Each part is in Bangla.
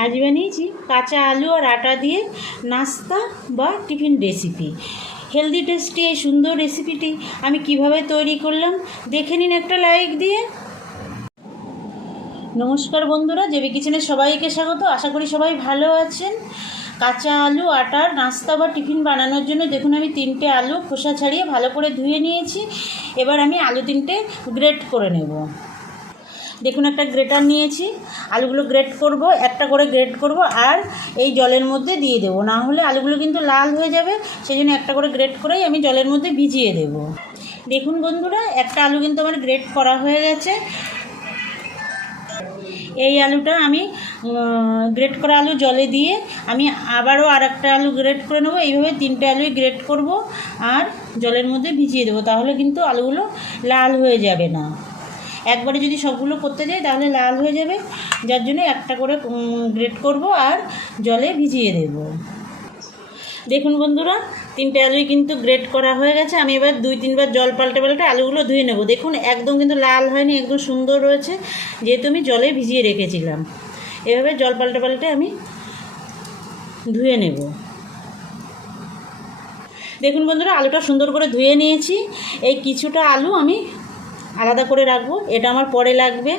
আজ বানিয়েছি কাঁচা আলু আর আটা দিয়ে নাস্তা বা টিফিন রেসিপি। হেলদি টেস্টি এই সুন্দর রেসিপিটি আমি কিভাবে তৈরি করলাম দেখে নিন একটা লাইক দিয়ে। নমস্কার বন্ধুরা, জেবি কিচেনে সবাইকে স্বাগত। আশা করি সবাই ভালো আছেন। কাঁচা আলু আটার নাস্তা বা টিফিন বানানোর জন্য দেখুন আমি 3টে আলু খোসা ছাড়িয়ে ভালো করে ধুয়ে নিয়েছি। এবার আমি আলু 3টে গ্রেট করে নেব। দেখুন একটা গ্রেটার নিয়েছি, আলুগুলো গ্রেট করব, একটা করে গ্রেট করব আর এই জলের মধ্যে দিয়ে দেবো, না হলে আলুগুলো কিন্তু লাল হয়ে যাবে। সেই জন্য একটা করে গ্রেট করেই আমি জলের মধ্যে ভিজিয়ে দেব। দেখুন বন্ধুরা, একটা আলু কিন্তু আমার গ্রেট করা হয়ে গেছে। এই আলুটা আমি গ্রেট করা আলু জলে দিয়ে আমি আবারও আর একটা আলু গ্রেট করে নেবো। এইভাবে 3টে আলুই গ্রেট করব আর জলের মধ্যে ভিজিয়ে দেবো, তাহলে কিন্তু আলুগুলো লাল হয়ে যাবে না। একবারে যদি সবগুলো করতে যাই তাহলে লাল হয়ে যাবে, যার জন্য একটা করে গ্রেট করব আর জলে ভিজিয়ে দেব। দেখুন বন্ধুরা, 3টে আলুই কিন্তু গ্রেট করা হয়ে গেছে। আমি এবার 2-3 বার জল পাল্টে আলুগুলো ধুয়ে নেব। দেখুন একদম কিন্তু লাল হয়নি, একদম সুন্দর রয়েছে, যেহেতু আমি জলে ভিজিয়ে রেখেছিলাম। এভাবে জল পাল্টে আমি ধুয়ে নেব। দেখুন বন্ধুরা, আলুটা সুন্দর করে ধুয়ে নিয়েছি। এই কিছুটা আলু আমি আলাদা করে রাখবো, এটা আমার পরে লাগবে।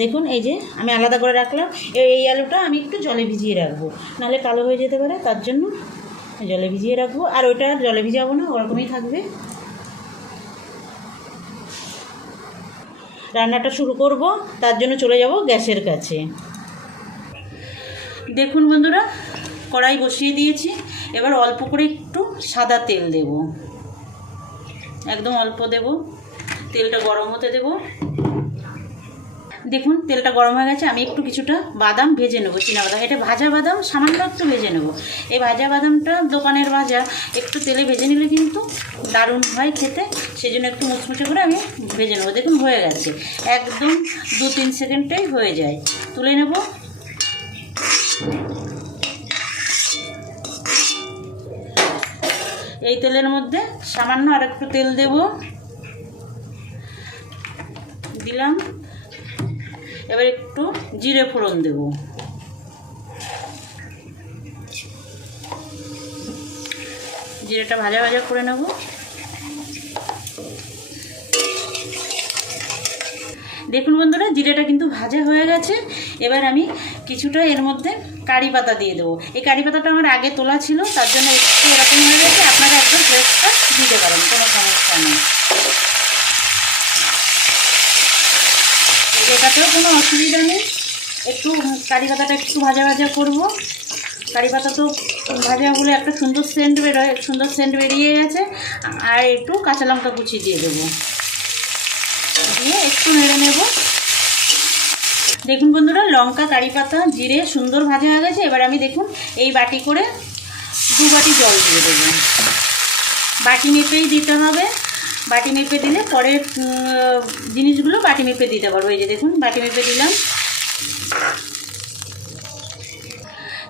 দেখুন এই যে আমি আলাদা করে রাখলাম। এই আলুটা আমি একটু জলে ভিজিয়ে রাখবো, নাহলে কালো হয়ে যেতে পারে, তার জন্য জলে ভিজিয়ে রাখবো। আর ওইটা আর জলে ভিজাবো না, ওরকমই থাকবে। রান্নাটা শুরু করব, তার জন্য চলে যাব গ্যাসের কাছে। দেখুন বন্ধুরা, কড়াই বসিয়ে দিয়েছি। এবার অল্প করে একটু সাদা তেল দেব, একদম অল্প দেব। তেলটা গরম হতে দেব। দেখুন তেলটা গরম হয়ে গেছে। আমি একটু কিছুটা বাদাম ভেজে নেবো, চিনাবাদাম। এটা ভাজা বাদাম, সামান্য একটু ভেজে নেব। এই ভাজা বাদামটা দোকানের ভাজা, একটু তেলে ভেজে নিলে কিন্তু দারুণ হয় খেতে। সেই জন্য একটু মুচমুচে করে আমি ভেজে নেবো। দেখুন হয়ে গেছে, একদম 2-3 সেকেন্ডেই হয়ে যায়। তুলে নেব। এই তেলের মধ্যে সামান্য আর একটু তেল দেব, দিলাম। এবার একটু জিরে ফোড়ন দেব। জিরেটা ভাজা ভাজা করে নেব। দেখুন বন্ধুরা, জিরেটা কিন্তু ভাজা হয়ে গেছে। এবার আমি কিছুটা এর মধ্যে কারি পাতা দিয়ে দেবো। এই কারি পাতাটা আমার আগে তোলা ছিল, তার জন্য একটু এরকম হয়ে গেছে। আপনারা একদম ফ্রেশটা দিতে পারেন, কোনো সমস্যা নেই। এটাতেও কোনো অসুবিধা নেই। একটু কারি পাতাটা একটু ভাজা ভাজা করব। কারি পাতা তো ভাজা হলে একটা সুন্দর সেন্ট বেরোয়, সুন্দর সেন্ট বেরিয়ে গেছে। আর একটু কাঁচা লঙ্কা কুচি দিয়ে দেবো, দিয়ে একটু নেড়ে নেব। দেখুন বন্ধুরা, লঙ্কা, কারি পাতা, জিরে সুন্দর ভাজা হয়ে গেছে। এবার আমি দেখুন এই বাটি করে 2 বাটি জল দিয়ে দেবো। বাটি মেপেই দিতে হবে, বাটি মেপে দিলে পরের জিনিসগুলো বাটি মেপে দিতে পারবো। এই যে দেখুন বাটি মেপে দিলাম।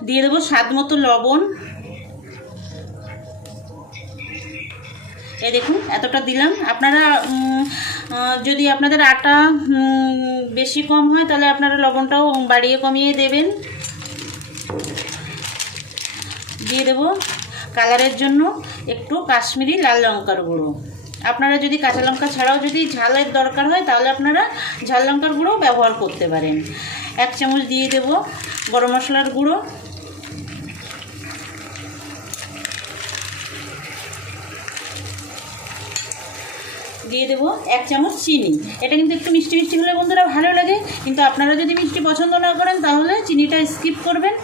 দিয়ে দেবো স্বাদ মতো লবণ। এই দেখুন এতটা দিলাম। আপনারা যদি আপনাদের আটা বেশি কম হয় তাহলে আপনারা লবণটাও বাড়িয়ে কমিয়ে দেবেন। দিয়ে দেবো কালারের জন্য একটু কাশ্মীরি লাল লঙ্কার গুঁড়ো। আপনারা যদি কাঁচা লঙ্কা ছাড়াও যদি ঝালের দরকার হয় তাহলে আপনারা ঝাল লঙ্কার গুঁড়ো ব্যবহার করতে পারেন। 1 চামচ দিয়ে দেব গরম মশলার গুঁড়ো। দিয়ে দেবো 1 চামচ চিনি। এটা কিন্তু একটু মিষ্টি মিষ্টি হলে বন্ধুরা ভালো লাগে, কিন্তু আপনারা যদি মিষ্টি পছন্দ না করেন তাহলে চিনিটা স্কিপ করবেন।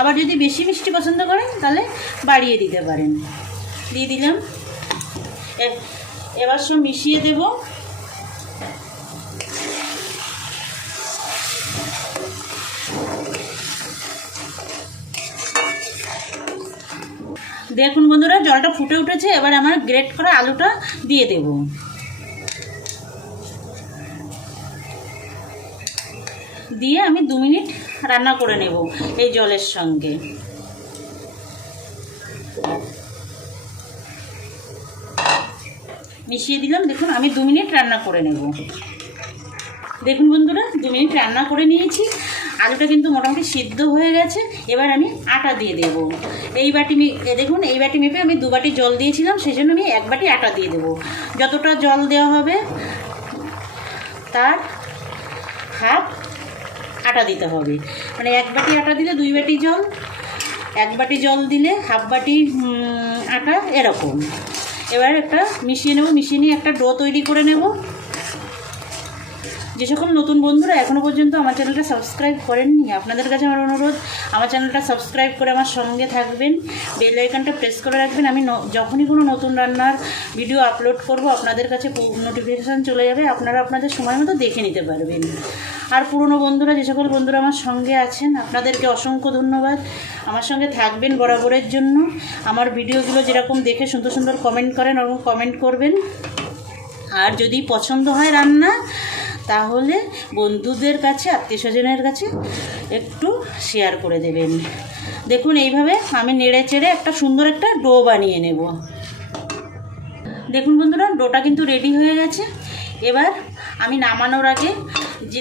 আবার যদি বেশি মিষ্টি পছন্দ করেন তাহলে বাড়িয়ে দিতে পারেন। দিয়ে দিলাম। এবার সব মিশিয়ে দেব। দেখুন বন্ধুরা, জলটা ফুটে উঠেছে। এবার আমার গ্রেট করা আলুটা দিয়ে দেব। দিয়ে আমি 2 মিনিট রান্না করে নেব এই জলের সঙ্গে। মিশিয়ে দিলাম। দেখুন আমি 2 মিনিট রান্না করে নেব। দেখুন বন্ধুরা, 2 মিনিট রান্না করে নিয়েছি। আলুটা কিন্তু মোটামুটি সিদ্ধ হয়ে গেছে। এবার আমি আটা দিয়ে দেব। এই বাটি দেখুন, এই বাটি মেপে আমি 2 বাটি জল দিয়েছিলাম, সেই জন্য আমি 1 বাটি আটা দিয়ে দেবো। যতটা জল দেওয়া হবে তার হাফ আটা দিতে হবে। মানে 1 বাটি আটা দিলে 2 বাটি জল, 1 বাটি জল দিলে হাফ বাটি আটা, এরকম। এবার একটা মিশিয়ে নেব, মিশিয়ে নিয়ে একটা ডো তৈরি করে নেব। যে সকল নতুন বন্ধুরা এখনও পর্যন্ত আমার চ্যানেলটা সাবস্ক্রাইব করেননি, আপনাদের কাছে আমার অনুরোধ, আমার চ্যানেলটা সাবস্ক্রাইব করে আমার সঙ্গে থাকবেন, বেল আইকনটা প্রেস করে রাখবেন। আমি যখনই কোনো নতুন রান্নার ভিডিও আপলোড করব আপনাদের কাছে নোটিফিকেশান চলে যাবে, আপনারা আপনাদের সময় মতো দেখে নিতে পারবেন। আর পুরনো বন্ধুরা, যে সকল বন্ধুরা আমার সঙ্গে আছেন, আপনাদেরকে অসংখ্য ধন্যবাদ আমার সঙ্গে থাকবেন বরাবরের জন্য। আমার ভিডিওগুলো যেরকম দেখে সুন্দর সুন্দর কমেন্ট করেন, ওরকম কমেন্ট করবেন। আর যদি পছন্দ হয় রান্না, তাহলে বন্ধুদের কাছে, আত্মীয়স্বজনের কাছে একটু শেয়ার করে দেবেন। দেখুন, এইভাবে আমি নেড়ে চেড়ে একটা সুন্দর একটা ডো বানিয়ে নেব। দেখুন বন্ধুরা, ডোটা কিন্তু রেডি হয়ে গেছে। এবার আমি নামানোর আগে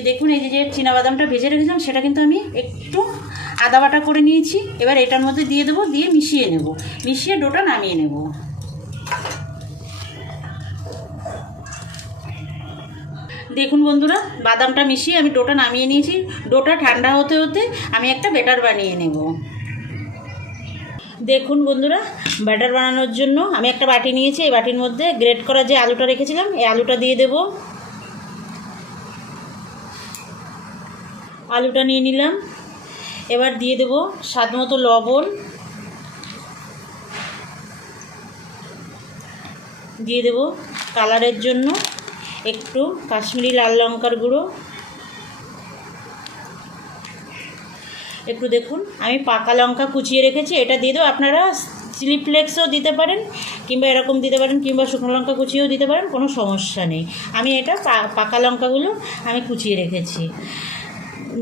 দেখুন, এই যে চিনাবাদামটা ভেজে রেখেছিলাম, সেটা কিন্তু আমি একটু আদা বাটা করে নিয়েছি। এবার এটার মধ্যে দিয়ে দেবো, দিয়ে মিশিয়ে নেব, মিশিয়ে ডোটা নামিয়ে নেব। দেখুন বন্ধুরা, বাদামটা মিশিয়ে আমি ডোটা নামিয়ে নিয়েছি। ডোটা ঠান্ডা হতে হতে আমি একটা ব্যাটার বানিয়ে নেব। দেখুন বন্ধুরা, ব্যাটার বানানোর জন্য আমি একটা বাটি নিয়েছি। এই বাটির মধ্যে গ্রেট করা যে আলুটা রেখেছিলাম, এই আলুটা দিয়ে দেব। আলুটা নিয়ে নিলাম। এবার দিয়ে দেব স্বাদ মতো লবণ, দিয়ে দেব কালারের জন্য একটু কাশ্মীরি লাল লঙ্কার গুঁড়ো, একটু দেখুন আমি পাকা লঙ্কা কুচিয়ে রেখেছি, এটা দিয়ে দেবো। আপনারা চিলি ফ্লেক্সও দিতে পারেন, কিংবা এরকম দিতে পারেন, কিংবা শুকনো লঙ্কা কুচিয়েও দিতে পারেন, কোনো সমস্যা নেই। আমি এটা পাকা লঙ্কাগুলো আমি কুচিয়ে রেখেছি।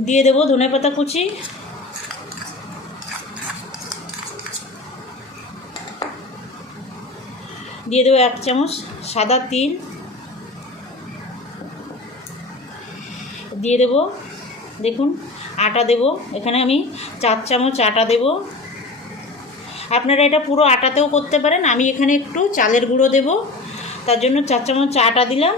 দিয়ে দেবো ধনেপাতা কুচি, দিয়ে দেবো 1 চামচ সাদা তিল, দিয়ে দেব দেখুন আটা দেব। এখানে আমি 4 চামচ আটা দেব। আপনারা এটা পুরো আটাতেও করতে পারেন, আমি এখানে একটু চালের গুঁড়ো দেব, তার জন্য 4 চামচ আটা দিলাম।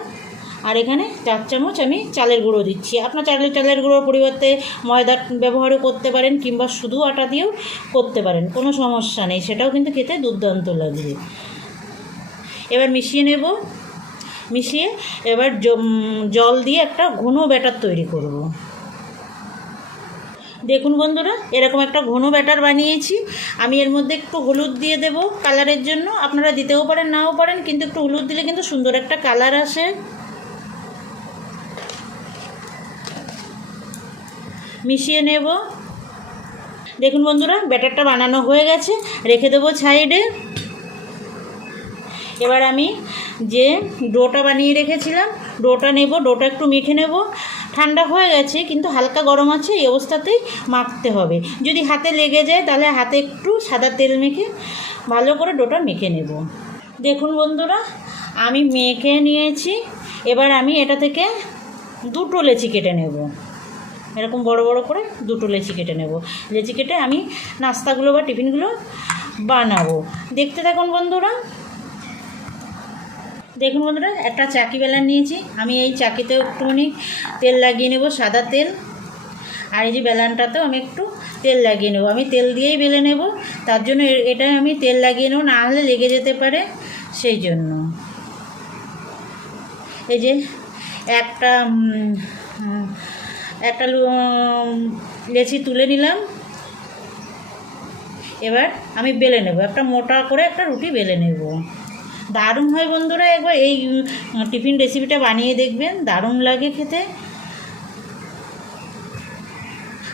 আর এখানে 4 চামচ আমি চালের গুঁড়ো দিচ্ছি। আপনার চালের গুঁড়োর পরিবর্তে ময়দা ব্যবহারও করতে পারেন, কিংবা শুধু আটা দিয়েও করতে পারেন, কোনো সমস্যা নেই, সেটাও কিন্তু খেতে দুর্দান্ত লাগবে। এবার মিশিয়ে নেব, মিশিয়ে এবার জল দিয়ে একটা ঘন ব্যাটার তৈরি করব। দেখুন বন্ধুরা, এরকম একটা ঘন ব্যাটার বানিয়েছি। আমি এর মধ্যে একটু হলুদ দিয়ে দেব কালারের জন্য। আপনারা দিতেও পারেন, নাও পারেন, কিন্তু একটু হলুদ দিলে কিন্তু সুন্দর একটা কালার আসে। মিশিয়ে নেব। দেখুন বন্ধুরা, ব্যাটারটা বানানো হয়ে গেছে, রেখে দেবো সাইডে। এবার আমি যে ডোটা বানিয়ে রেখেছিলাম, ডোটা নেব, ডোটা একটু মেখে নেব। ঠান্ডা হয়ে গেছে কিন্তু হালকা গরম আছে, এই অবস্থাতেই মাখতে হবে। যদি হাতে লেগে যায় তাহলে হাতে একটু সাদা তেল মেখে ভালো করে ডোটা মেখে নেব। দেখুন বন্ধুরা, আমি মেখে নিয়েছি। এবার আমি এটা থেকে 2টো লেচি কেটে নেব, এরকম বড় বড় করে 2টো লেচি কেটে নেব। লেচি কেটে আমি নাস্তাগুলো বা টিফিনগুলো বানাবো। দেখতে থাকুন বন্ধুরা। দেখুন বন্ধুরা, একটা চাকি বেলনা নিয়েছি। আমি এই চাকিতেও একটুখানি তেল লাগিয়ে নেব, সাদা তেল। আর এই যে বেলনাটাতেও আমি একটু তেল লাগিয়ে নেব। আমি তেল দিয়েই বেলে নেব, তার জন্য এটা আমি তেল লাগিয়ে নেব, না হলে লেগে যেতে পারে, সেই জন্য। এই যে একটা লেচি তুলে নিলাম। এবার আমি বেলে নেব, একটা মোটা করে একটা রুটি বেলে নেব। দারুণ হয় বন্ধুরা, একবার এই টিফিন রেসিপিটা বানিয়ে দেখবেন, দারুণ লাগে খেতে।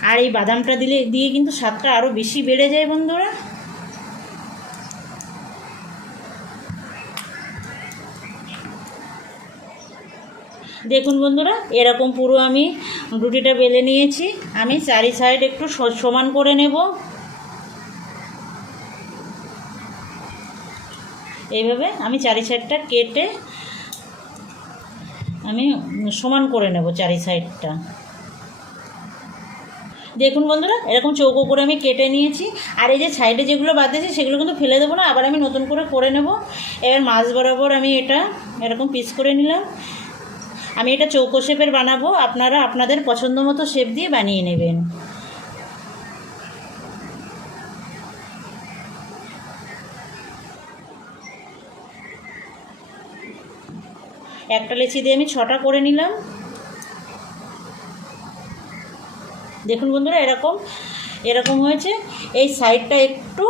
আর এই বাদামটা দিয়ে কিন্তু স্বাদটা আরও বেশি বেড়ে যায় বন্ধুরা। দেখুন বন্ধুরা, এরকম পুরো আমি রুটিটা বেলে নিয়েছি। আমি চারি সাইড একটু সমান করে নেব। এইভাবে আমি চারি সাইডটা কেটে আমি সমান করে নেব চারি সাইডটা। দেখুন বন্ধুরা, এরকম চৌকো করে আমি কেটে নিয়েছি। আর এই যে সাইডে যেগুলো বাঁধেছি সেগুলো কিন্তু ফেলে দেবো না, আবার আমি নতুন করে নেব। এবার মাছ বরাবর আমি এটা এরকম পিস করে নিলাম। আমি এটা চৌকো শেপের বানাবো, আপনারা আপনাদের পছন্দ মতো শেপ দিয়ে বানিয়ে নেবেন। একটা লেচি দিয়ে আমি 6টা করে নিলাম। দেখুন বন্ধুরা, এরকম হয়েছে। এই সাইডটা একটু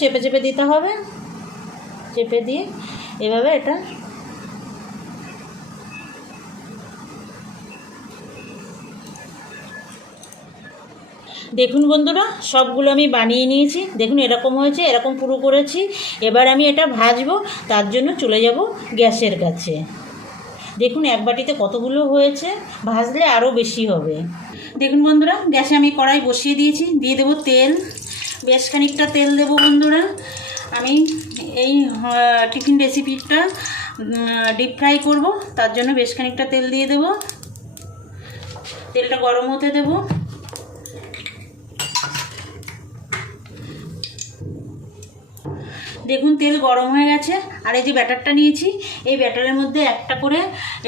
চেপে চেপে দিতে হবে, চেপে দিয়ে এভাবে এটা দেখুন বন্ধুরা, সবগুলো আমি বানিয়ে নিয়েছি। দেখুন এরকম হয়েছে, এরকম পুরো করেছি। এবার আমি এটা ভাজবো, তার জন্য চলে যাব গ্যাসের কাছে। দেখুন এক বাটিতে কতগুলো হয়েছে, ভাজলে আরও বেশি হবে। দেখুন বন্ধুরা, গ্যাসে আমি কড়াই বসিয়ে দিয়েছি। দিয়ে দেবো তেল, বেশ খানিকটা তেল দেবো বন্ধুরা। আমি এই টিফিন রেসিপিটা ডিপ ফ্রাই করব, তার জন্য বেশ খানিকটা তেল দিয়ে দেব। তেলটা গরম হতে দেব। দেখুন তেল গরম হয়ে গেছে। আর এই যে ব্যাটারটা নিয়েছি, এই ব্যাটারের মধ্যে একটা করে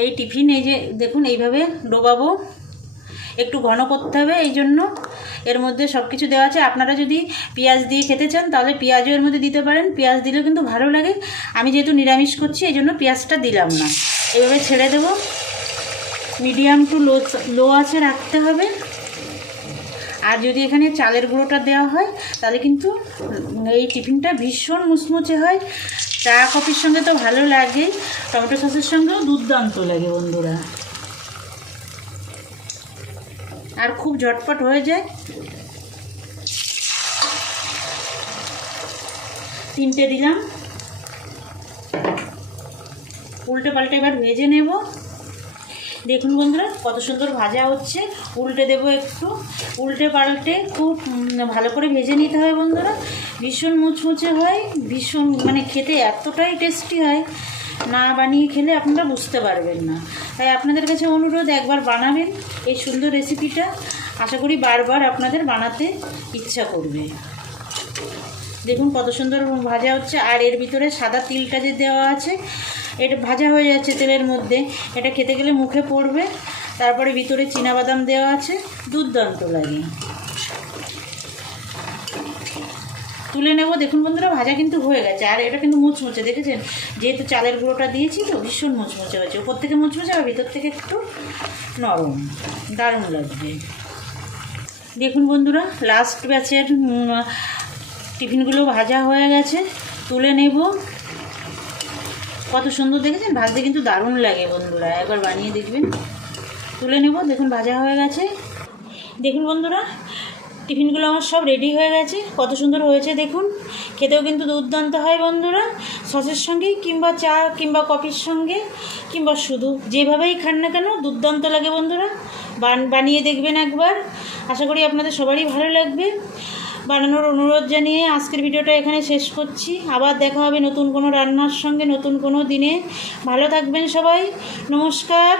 এই টিফিন এই যে দেখুন এইভাবে ডোবাবো। একটু ঘন করতে হবে, এই জন্য এর মধ্যে সব কিছু দেওয়া আছে। আপনারা যদি পেঁয়াজ দিয়ে খেতে চান তাহলে পেঁয়াজও এর মধ্যে দিতে পারেন, পেঁয়াজ দিলেও কিন্তু ভালো লাগে। আমি যেহেতু নিরামিষ করছি এই জন্য পেঁয়াজটা দিলাম না। এভাবে ছেড়ে দেব। মিডিয়াম টু লো আছে রাখতে হবে। আর যদি এখানে চালের গুঁড়োটা দেওয়া হয় তাহলে কিন্তু এই টিফিনটা ভীষণ মুচমুচে হয়। চা কফির সঙ্গে তো ভালো লাগে, টমেটো সসের সঙ্গেও দুর্দান্ত লাগে বন্ধুরা। আর খুব ঝটপট হয়ে যায়। 3টে দিলাম। উল্টে পাল্টে এবার ভেজে নেব। দেখুন বন্ধুরা কত সুন্দর ভাজা হচ্ছে। উল্টে দেবো একটু, উল্টে পাল্টে খুব ভালো করে ভেজে নিতে হয় বন্ধুরা। ভীষণ মুচমুচে হয়, ভীষণ মানে খেতে এতটাই টেস্টি হয়, না বানিয়ে খেলে আপনারা বুঝতে পারবেন না। তাই আপনাদের কাছে অনুরোধ, একবার বানাবেন এই সুন্দর রেসিপিটা। আশা করি বারবার আপনাদের বানাতে ইচ্ছা করবে। দেখুন কত সুন্দর ভাজা হচ্ছে। আর এর ভিতরে সাদা তিলটা যে দেওয়া আছে, এটা ভাজা হয়ে যাচ্ছে তেলের মধ্যে, এটা খেতে গেলে মুখে পড়বে। তারপরে ভিতরে চীনাবাদাম দেওয়া আছে, দুর্দান্ত লাগে। তুলে নেব। দেখুন বন্ধুরা ভাজা কিন্তু হয়ে গেছে। আর এটা কিন্তু মুচমুচে, দেখেছেন, যেহেতু চালের গুঁড়োটা দিয়েছি তো ভীষণ মুচমুচে হয়েছে। উপর থেকে মুচমুচে আর ভিতর থেকে একটু নরম, দারুণ লাগবে। দেখুন বন্ধুরা লাস্ট ব্যাচের টিফিনগুলো ভাজা হয়ে গেছে, তুলে নেব। কত সুন্দর দেখেছেন, ভাজতে কিন্তু দারুণ লাগে বন্ধুরা, একবার বানিয়ে দেখবেন। তুলে নেব। দেখুন ভাজা হয়ে গেছে। দেখুন বন্ধুরা টিফিনগুলো আমার সব রেডি হয়ে গেছে। কত সুন্দর হয়েছে দেখুন, খেতেও কিন্তু দুর্দান্ত হয় বন্ধুরা। সসের সঙ্গে কিংবা চা কিংবা কফির সঙ্গে কিংবা শুধু যেভাবেই খান না কেন দুর্দান্ত লাগে বন্ধুরা। বানিয়ে দেখবেন একবার, আশা করি আপনাদের সবারই ভালো লাগবে। বানানোর অনুরোধ জানিয়ে আজকের ভিডিওটা এখানে শেষ করছি। আবার দেখা হবে নতুন কোনো রান্নার সঙ্গে নতুন কোনো দিনে। ভালো থাকবেন সবাই, নমস্কার।